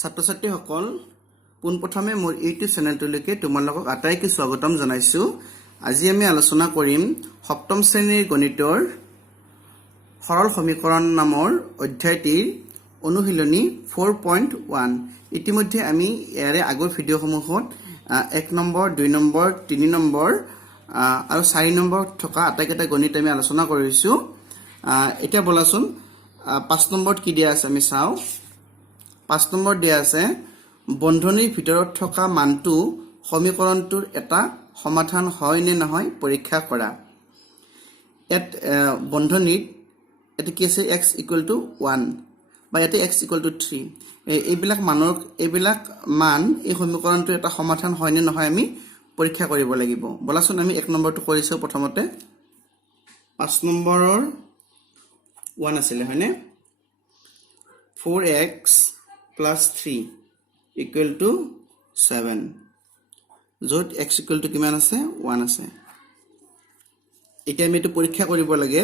ছাত্ৰ-ছাত্ৰীসকল পোনপ্ৰথমে মোৰ ইউটিউব চেনেলটোলৈকে তোমালোকক আটাইকে স্বাগতম জনাইছো। আজি আমি আলোচনা কৰিম সপ্তম শ্ৰেণীৰ গণিতৰ সৰল সমীকৰণ নামৰ অধ্যায়টিৰ অনুশীলনী 4.1। ইতিমধ্যে আমি ইয়াৰে আগৰ ভিডিঅ'সমূহত 1 নম্বৰ 2 নম্বৰ 3 নম্বৰ আৰু 4 নম্বৰ থকা আটাইকেইটা গণিত আমি আলোচনা কৰিছো। এতিয়া বলাচোন 5 নম্বৰত কি দিয়া আছে আমি চাও। 5 নম্বৰ দিয়া আছে বন্ধনীৰ ভিতৰত থকা মানটো সমীকৰণটোৰ এটা সমাধান হয় নে নহয় পৰীক্ষা কৰা। এট বন্ধনীত এটো কি আছে x = 1 বা এতে x = 3 এইবিলাক মান এই সমীকৰণটোৰ এটা সমাধান হয় নে নহয় আমি পৰীক্ষা কৰিব লাগিব। বলাচোন আমি 1 নম্বৰটো কৰিছো। প্ৰথমতে 5 নম্বৰৰ 1 আছিল হয়নে। 4x plus 3 equal to 7 যত x equal to কিমান আছে 1 আছে। এতিয়া আমি এটো পৰীক্ষা কৰিব লাগে।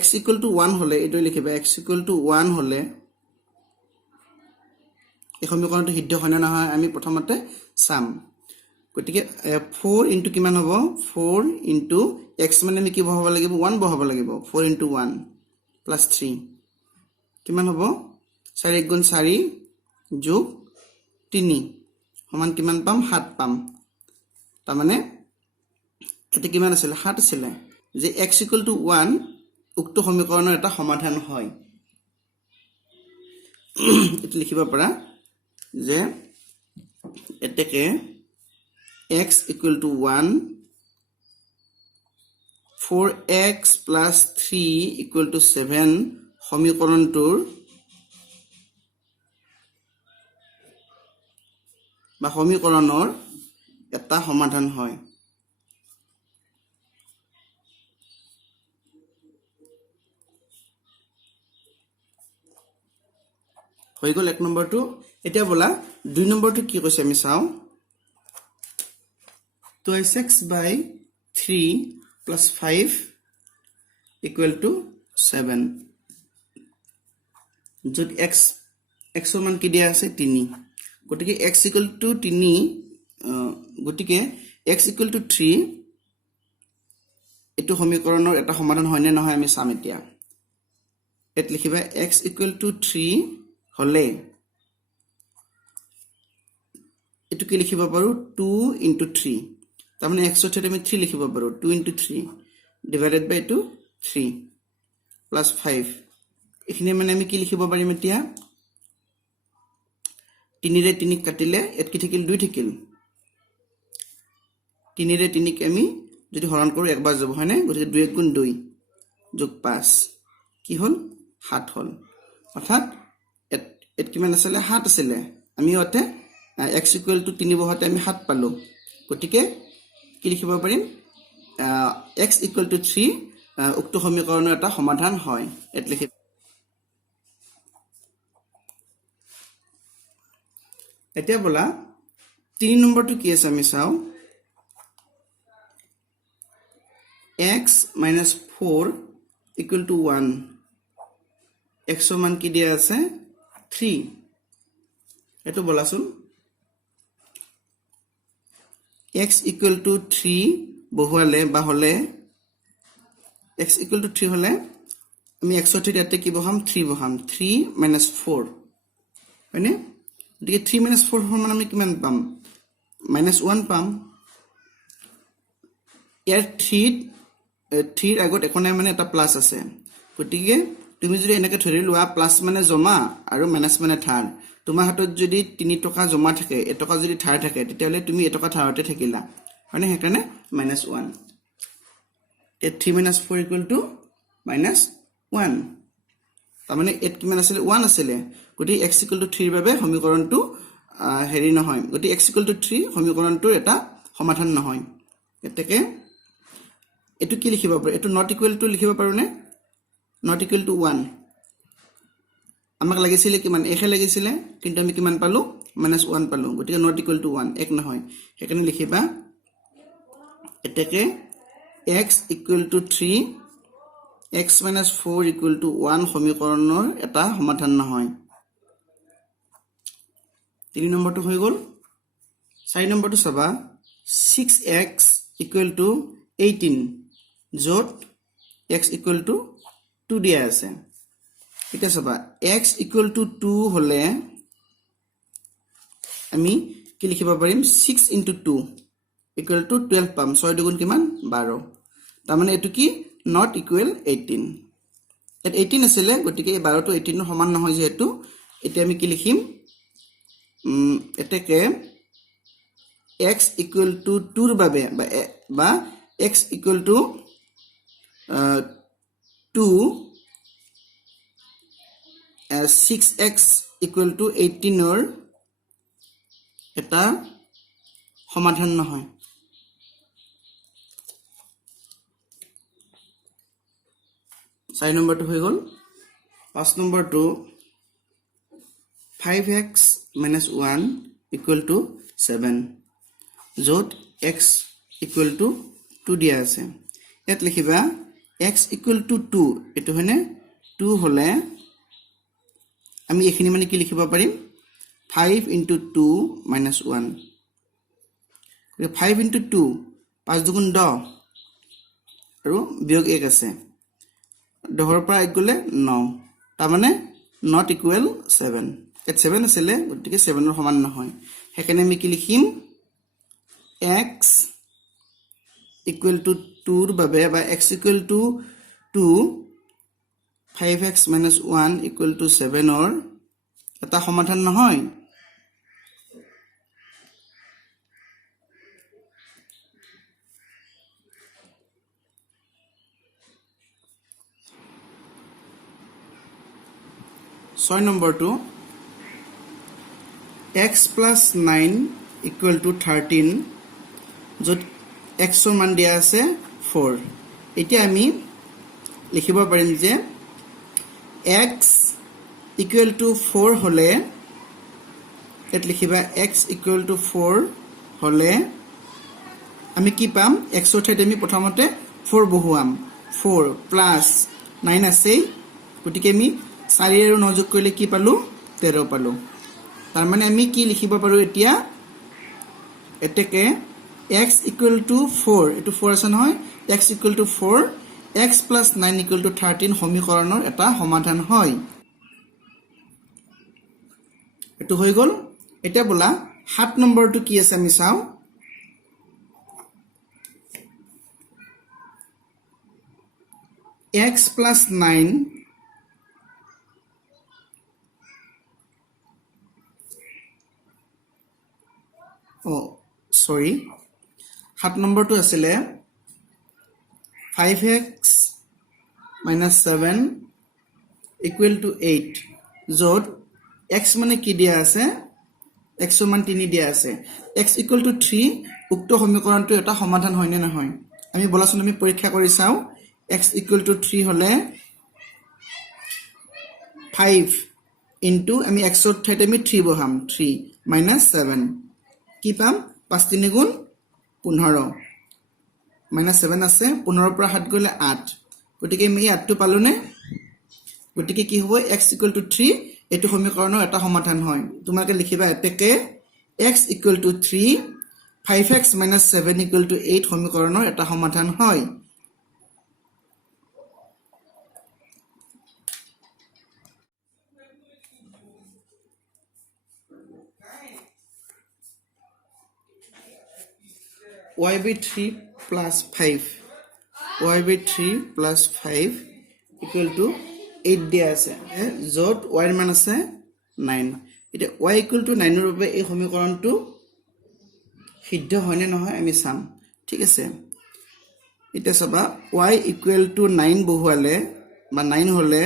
x equal to 1 হলে এটো লিখিবা x equal to 1 হলে এই সমীকৰণটো সিদ্ধ হয় না নহয় আমি প্ৰথমতে চাম। গতিকে 4 into কিমান হ'ব 4 into x মানে আমি কি বহাব লাগিব 1 বহাব লাগিব। 4 into 1 plus 3 কিমান হ'ব 4 × 4 যোগ 3 সমান কিমান পাম 7 পাম। তাৰ মানে এতে কিমান আছিল 7 আছিল। যে x = 1 উক্ত সমীকৰণৰ এটা সমাধান হয়। এটো লিখিব পাৰা যে এতেকে x = 1 4x plus 3 = 7 সমীকৰণটোৰ বা সমীকৰণৰ এটা সমাধান হয়। হৈ গল 1 নম্বৰটো। এতিয়া বলা 2 নম্বৰটো কি কৈছে আমি চাও। 2x/3 plus 5 equal to 7 যত x ৰ মান কি দিয়া আছে 3। গতিকে x = 3 গতিকে x = 3 এটো সমীকৰণৰ এটা সমাধান হয় নে নহয় আমি চাম। এতিয়া এত লিখিবা x = 3 হলে এটো কি লিখিব পাৰো 2 × 3 তাৰ মানে x ৰ ঠাইত আমি 3 লিখিব পাৰো 2 × 3 divided by 3 plus 5 এখানে মানে আমি কি লিখিব পাৰিম। এতিয়া 3 ৰে 3 কাটিলে এত কি থাকিল 2 থাকিল। 3 ৰে 3 কে আমি যদি হৰণ কৰো একবাৰ যাব হয়নে। গতিকে 2 × 2 যোগ 5 কি হল 7 হল। অৰ্থাৎ এত কিমান আছিল 7 আছিল। আমি অতে x = 3 বহাতে আমি 7 পালো। গতিকে কি লিখিব পাৰিম x = 3 উক্ত সমীকৰণৰ এটা সমাধান হয়। এত লিখি এতিয়া বলা 3 নম্বৰটো কি আছে আমি চাও। x - 4 = 1 x ৰ মান কি দিয়া আছে 3। এটো বলাচোন x = 3 বহুৱালে বা হলে x = 3 হলে আমি x ৰ ঠাইত ইয়াতে কি বহাম 3 বহাম 3 - 4 হয়নে। গতিকে 3 - 4 সমান আমি কিমান পাম -1 পাম। ইয়াৰ 3 আগত একোনে মানে এটা প্লাস আছে। গতিকে তুমি যদি এনেকে ধৰি লোৱা প্লাস মানে জমা আৰু মাইনাস মানে ধাৰ। তোমাৰ হাতত যদি 3 টকা জমা থাকে 1 টকা যদি ধাৰ থাকে তেতিয়ালে তুমি 1 টকা ধাৰতে থাকিলা হয়নে। হেকাৰণে -1 তে 3 - 4 = -1 তাৰ মানে এত কিমান আছিল 1 আছিল। গতিকে x = 3 ৰ বাবে সমীকৰণটো হেৰি নহয়। গতিকে x = 3 সমীকৰণটোৰ এটা সমাধান নহয়। এতেকে এটো কি লিখিব পাৰো এটো not equal to লিখিব পাৰো নে not equal to 1 আমাক লাগিছিল কিমান 1 লাগিছিল কিন্তু আমি কিমান পালো -1 পালো। গতিকে not equal to 1 এক নহয়। হেকাৰণে লিখিবা এতেকে x = 3 x - 4 = 1 সমীকৰণৰ এটা সমাধান নহয়। 3 নম্বৰটো হৈ গ'ল 4 নম্বৰটো চাবা 6x equal to 18 য'ত x equal to 2 দিয়া আছে এটা চাবা x equal to 2 হলে আমি কি লিখিব পাৰিম 6 into 2 equal to 12 পাম 6 দুগুণ কিমান 12 তাৰ মানে এটো কি not equal 18 এট 18 আছিল গটিকে 12 to 18 ৰ সমান নহয় যেহেতু এতিয়া আমি কি লিখিম এটাকে x equal to 2 ৰ বাবে বা x equal to 2 6x equal to 18 ৰ এটা সমাধান নহয় 4 নম্বৰটো হৈ গ'ল 5 নম্বৰটো 5x minus 1 equal to 7 য'ত x equal to 2 দিয়া আছে ইয়াত লিখিবা x equal to 2 এটো হনে 2 হলে আমি এখিনি মানে কি লিখিব পাৰিম 5 into 2 minus 1 5 into 2 5 দুগুণ 10 আৰু বিয়োগ 1 আছে 10 ৰ পৰা 1 গলে 9 তাৰ মানে not equal 7 এট 7 আছিল গতিকে 7 ৰ সমান নহয় হেকানে আমি কি লিখিম x equal to 2 ৰ বাবে বা x equal to 2 5x minus 1 equal to 7 ৰ এটা সমাধান নহয় ছয় নম্বৰটো x plus 9 equal to 13 য'ত x ৰ মান দিয়া আছে 4 এতিয়া আমি লিখিব পাৰিম যে x equal to 4 হলে এত লিখিবা x equal to 4 হলে আমি কি পাম x ৰ ঠাইত আমি প্ৰথমতে 4 বহুৱাম 4 plus 9 আছে গতিকে আমি 4 আৰু 9 যোগ কৰিলে কি পালো 13 পালো তাৰ মানে আমি কি লিখিব পাৰো এতিয়া এতেকে x equal to 4 এটো 4 আছে নহয় x equal to 4 x plus 9 equal to 13 সমীকৰণৰ এটা সমাধান হয় এটো হৈ গল এটা বলা 7 নম্বৰটো কি আছে আমি চাও x plus 9 sorry 7 নম্বৰটো আছিল 5x minus 7 equal to 8 য'ত x মানে কি দিয়া আছে x ৰ মান 3 দিয়া আছে x equal to 3 উক্ত সমীকৰণটো এটা সমাধান হয় নে নহয় আমি বলাচোন আমি পৰীক্ষা কৰি চাও x equal to 3 হলে 5 into আমি x ৰ ঠাইত আমি 3 বহাম 3 minus 7 কি পাম 5 3 গুণ 15 minus 7 আছে 15 পৰা 7 গলে 8 গতিকে আমি 8 টো পালো নে গতিকে কি হ'ব x equal to 3 এটো সমীকৰণৰ এটা সমাধান হয় তোমাকে লিখিবা এতেকে x equal to 3 5x minus 7 equal to 8 সমীকৰণৰ এটা সমাধান হয় y by 3 plus 5 y by 3 plus 5 equal to 8 দিয়া আছে য'ত y ৰ মান আছে 9 এটা y equal to 9 ৰ বাবে এই সমীকৰণটো সিদ্ধ হয় নে নহয় আমি চাম ঠিক আছে এটা চাবা y equal to 9 বহুৱালে বা 9 হলে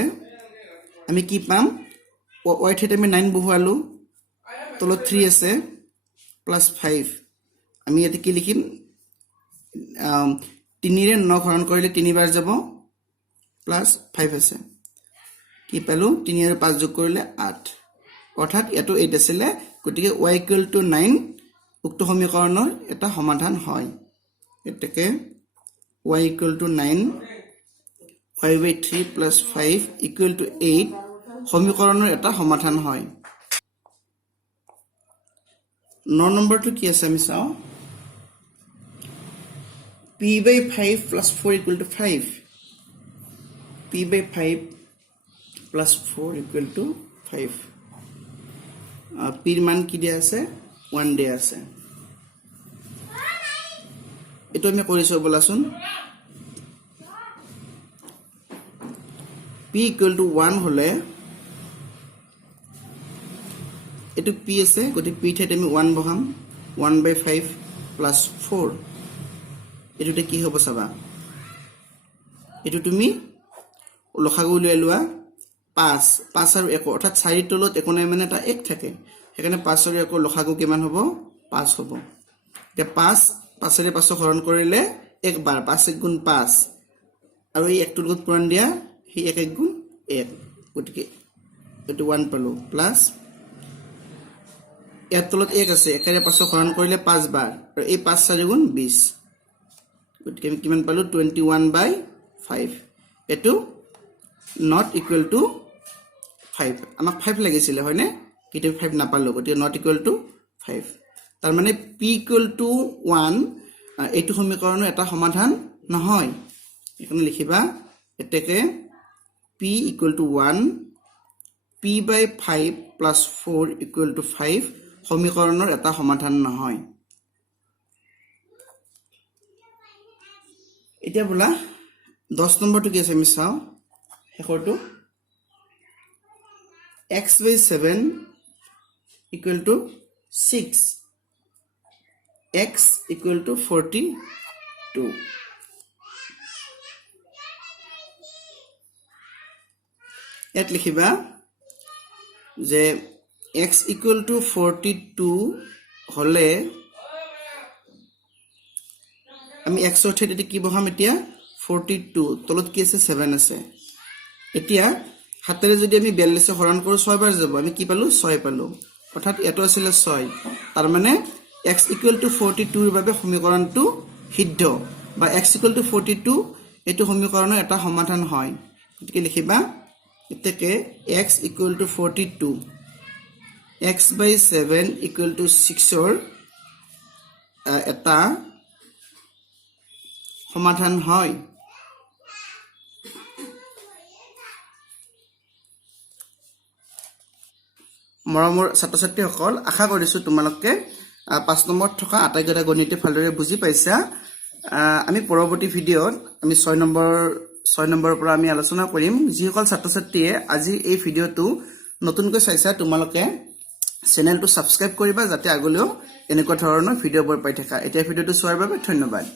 আমি কি পাম y ঠাইত আমি 9 বহুৱালো তলত 3 আছে plus 5 আমি ইয়াতে কি লিখিম 3 ৰে 9 হৰণ কৰিলে 3 বাৰ যাব প্লাস 5 আছে কি পালো 3 আৰু 5 যোগ কৰিলে 8 অৰ্থাৎ এটো 8 আছিল গতিকে y equal to 9 উক্ত সমীকৰণৰ এটা সমাধান হয় এটাকে y equal to 9 y by 3 plus 5 equal to 8 সমীকৰণৰ এটা সমাধান হয় 9 নম্বৰটো কি আছে আমি চাওঁ p by 5 plus 4 equal to 5 p by 5 plus 4 equal to 5 p ৰ মান কি দিয়া আছে 1 দিয়া আছে এটো আমি কৰিছো বলাচোন p equal to 1 হলে এটো p আছে গতি p ঠাইতে আমি 1 বহাম 1 by 5 plus 4 এটোতে কি হ'ব চাবা এটো তুমি লখাগু লৈ লোৱা 5 5 আৰু 1 অৰ্থাৎ 4 তলত একো নাই মানে এটা 1 থাকে সেইকাৰণে 5 আৰু 1 লখাগু কিমান হ'ব 5 হ'ব তে 5 5 ৰে 5 হৰণ কৰিলে এক বাৰ 5 1 গুণ 5 আৰু এই 1 টোৰ লগত পূৰণ দিয়া সেই 1 1 গুণ 1 গতিকে এটো 1 পালো প্লাস ইয়াৰ তলত 1 আছে 1 ৰে 5 হৰণ কৰিলে 5 বাৰ আৰু এই 5 4 গুণ 20 গতিকে আমি কিমান পালো 21/5 এটো not equal to 5 আমাক 5 লাগিছিল হয়নে কিন্তু 5 নাপালো গতিকে not equal to 5 তাৰ মানে p equal to 1 এইটো সমীকৰণৰ এটা সমাধান নহয় এখানে লিখিবা এতেকে p equal to 1 p by 5 plus 4 equal to 5 সমীকৰণৰ এটা সমাধান নহয় এতিয়া বলা 10 নম্বৰটো কি আছে আমি চাও হেকৰটো x by 7 equal to 6 x equal to 42 ইয়াত লিখিবা যে x equal to 42 হলে আমি x ৰ ঠাইতে কি বহাম এতিয়া 42 তলত কি আছে 7 আছে এতিয়া হাতেৰে যদি আমি 42 হৰণ কৰো 6 বাৰ যাব আমি কি পালো 6 পালো অৰ্থাৎ এটো আছিল 6 তাৰ মানে x equal to 42 ৰ বাবে সমীকৰণটো সিদ্ধ বা x equal to 42 এটো সমীকৰণৰ এটা সমাধান হয় গতিকে লিখিবা এতেকে x equal to 42 x by 7 equal to 6 ৰ এটা সমাধান হয় মৰমৰ ছাত্ৰ-ছাত্ৰীসকল আশা কৰিছো তোমালোকে 5 নম্বৰত থকা আটাইকেইটা গণিত ভালদৰে বুজি পাইছা আমি পৰৱৰ্তী ভিডিঅত আমি 6 নম্বৰৰ পৰা আমি আলোচনা কৰিম যিসকল ছাত্ৰ-ছাত্ৰীয়ে আজি এই ভিডিঅটো নতুনকৈ চাইছা তোমালোকে চেনেলটো সাবস্ক্ৰাইব কৰিবা যাতে আগলৈও এনেকুৱা ধৰণৰ ভিডিঅ'বোৰ পাই থাকা এতিয়া ভিডিঅটো চোৱাৰ বাবে ধন্যবাদ